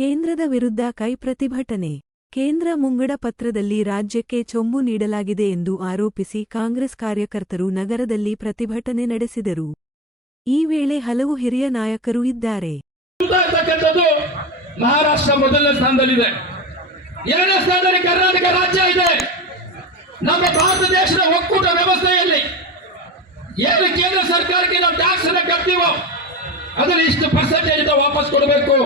ಕೇಂದ್ರದ ವಿರುದ್ಧ ಕೈ ಪ್ರತಿಭಟನೆ. ಕೇಂದ್ರ ಮುಂಗಡ ಪತ್ರದಲ್ಲಿ ರಾಜ್ಯಕ್ಕೆ ಚೊಂಬು ನೀಡಲಾಗಿದೆ ಎಂದು ಆರೋಪಿಸಿ ಕಾಂಗ್ರೆಸ್ ಕಾರ್ಯಕರ್ತರು ನಗರದಲ್ಲಿ ಪ್ರತಿಭಟನೆ ನಡೆಸಿದರು. ಈ ವೇಳೆ ಹಲವು ಹಿರಿಯ ನಾಯಕರು ಇದ್ದಾರೆ. ಮಹಾರಾಷ್ಟ್ರ ಮೊದಲನೇ ಸ್ಥಾನದಲ್ಲಿದೆ. ಎರಡನೇ ಸ್ಥಾನದಲ್ಲಿ ಕರ್ನಾಟಕ ರಾಜ್ಯ ಇದೆ. ನಮ್ಮ ಭಾರತ ದೇಶದ ಒಕ್ಕೂಟ ವ್ಯವಸ್ಥೆಯಲ್ಲಿ ಏನು ಕೇಂದ್ರ ಸರ್ಕಾರಕ್ಕೆ ನಾವು ಟ್ಯಾಕ್ಸ್ ಕಟ್ತೀವೋ, ಅದರಲ್ಲಿ ಇಷ್ಟು ಪರ್ಸೆಂಟೇಜ್ ವಾಪಸ್ ಕೊಡಬೇಕು?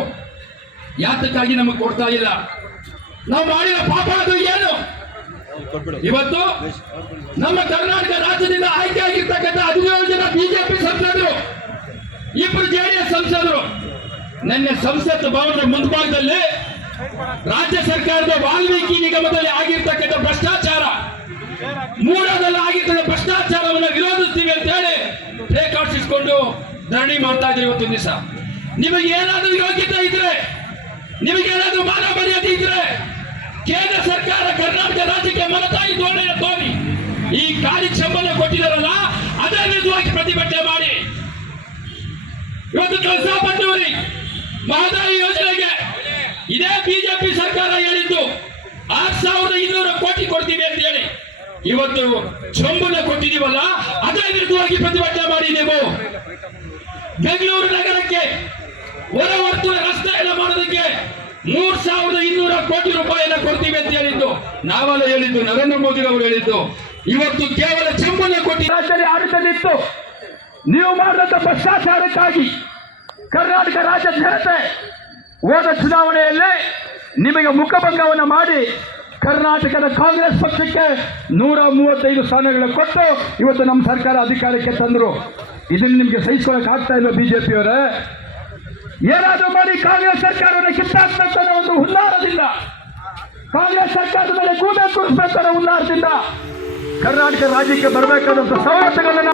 ಯಾತಕ್ಕಾಗಿ ನಮಗೆ ಕೊಡ್ತಾ ಇಲ್ಲ? ನಾವು ಮಾಡಿದ ಪಾಪ ಅದು ಏನು? ಇವತ್ತು ನಮ್ಮ ಕರ್ನಾಟಕ ರಾಜ್ಯದಿಂದ ಆಯ್ಕೆ ಆಗಿರ್ತಕ್ಕಂಥ ಹದಿನೇಳು ಜನ ಬಿಜೆಪಿ ಸಂಸದರು, ಇಬ್ಬರು ಜೆಡಿಎಸ್ ಸಂಸದರು. ನಿನ್ನೆ ಸಂಸತ್ ಭವನದ ಮುಂಭಾಗದಲ್ಲಿ ರಾಜ್ಯ ಸರ್ಕಾರದ ವಾಲ್ಮೀಕಿ ನಿಗಮದಲ್ಲಿ ಆಗಿರ್ತಕ್ಕಂಥ ಭ್ರಷ್ಟಾಚಾರ, ಮೂಡದಲ್ಲಿ ಆಗಿರ್ತಕ್ಕಂಥ ಭ್ರಷ್ಟಾಚಾರವನ್ನು ವಿರೋಧಿಸ್ತೀವಿ ಅಂತ ಹೇಳಿ ರೇಖಾಟಿಸಿಕೊಂಡು ಧರಣಿ ಮಾಡ್ತಾ ಇದ್ರಿ ಇವತ್ತು ದಿವಸ. ನಿಮಗೆ ಏನಾದರೂ ಯೋಗ್ಯತೆ ಇದ್ರೆ ನಿಮಗೆ ಏನಾದ್ರು ಮಾನ ಮರ್ಯಾದೆ ಇದ್ರೆ ಕೇಂದ್ರ ಸರ್ಕಾರ ಕರ್ನಾಟಕ ರಾಜ್ಯಕ್ಕೆ ಮನತಾಯಿ ಧೋರಣೆಯ ತೋರಿ ಈ ಖಾಲಿ ಚಂಬಲ ಕೊಟ್ಟಿದಾರಲ್ಲ ಅದೇ ವಿರುದ್ಧವಾಗಿ ಪ್ರತಿಭಟನೆ ಮಾಡಿ. ಇವತ್ತು ಕೆಲಸ ಪಟ್ಟವರಿ ಮಹದಾಯಿ ಯೋಜನೆಗೆ ಇದೇ ಬಿಜೆಪಿ ಸರ್ಕಾರ ಹೇಳಿದ್ದು ಆರ್ ಸಾವಿರದ ಇನ್ನೂರು ಕೋಟಿ ಕೊಡ್ತೀವಿ ಅಂತ ಹೇಳಿ. ಇವತ್ತು ಚೊಂಬುನ ಕೊಟ್ಟಿದೀವಲ್ಲ ಅದೇ ವಿರುದ್ಧವಾಗಿ ಪ್ರತಿಭಟನೆ ಮಾಡಿ ನೀವು. ಬೆಂಗಳೂರು ನಗರಕ್ಕೆ ಮೂರ್ ಸಾವಿರದ ಇನ್ನೂರ ಕೋಟಿ ರೂಪಾಯಿಯನ್ನ ಕೊಡ್ತೀವಿ ಅಂತ ಹೇಳಿದ್ದು. ನಾವೆಲ್ಲ ಹೇಳಿದ್ದು, ನರೇಂದ್ರ ಮೋದಿ ಅವರು ಹೇಳಿದ್ದು. ಇವತ್ತು ಕೇವಲ ಚಂಪನೆ ಕೊಟ್ಟಿ ರಾಜ್ಯದಲ್ಲಿ ಆಡಳಿತದಲ್ಲಿತ್ತು ನೀವು ಮಾಡಿದಂತ ಭ್ರಷ್ಟಾಚಾರಕ್ಕಾಗಿ ಕರ್ನಾಟಕ ರಾಜ್ಯ ಜನತೆ ಹೋದ ಚುನಾವಣೆಯಲ್ಲಿ ನಿಮಗೆ ಮುಖಭಂಗವನ್ನು ಮಾಡಿ ಕರ್ನಾಟಕದ ಕಾಂಗ್ರೆಸ್ ಪಕ್ಷಕ್ಕೆ ನೂರ ಮೂವತ್ತೈದು ಸ್ಥಾನಗಳು ಕೊಟ್ಟು ಇವತ್ತು ನಮ್ಮ ಸರ್ಕಾರ ಅಧಿಕಾರಕ್ಕೆ ತಂದರು. ಇದನ್ನು ನಿಮಗೆ ಸಹಿಸ್ಕೊಳಕ್ ಆಗ್ತಾ ಇಲ್ಲ ಬಿಜೆಪಿಯವರೇ? ಏನಾದರೂ ಮಾಡಿ ಕಾಂಗ್ರೆಸ್ ಸರ್ಕಾರವನ್ನು ಕಿತ್ತಾಕ್ಬೇಕು ಒಂದು ಹುನ್ನಾರದಿಂದ ಕಾಂಗ್ರೆಸ್ ಸರ್ಕಾರದ ಮೇಲೆ ಗೂಬೆ ಕೂರಿಸ್ಬೇಕು ಅನ್ನೋ ಹುನ್ನಾರದಿಂದ ಕರ್ನಾಟಕ ರಾಜ್ಯಕ್ಕೆ ಬರಬೇಕಾದಂತ ಸವಲತ್ತುಗಳನ್ನ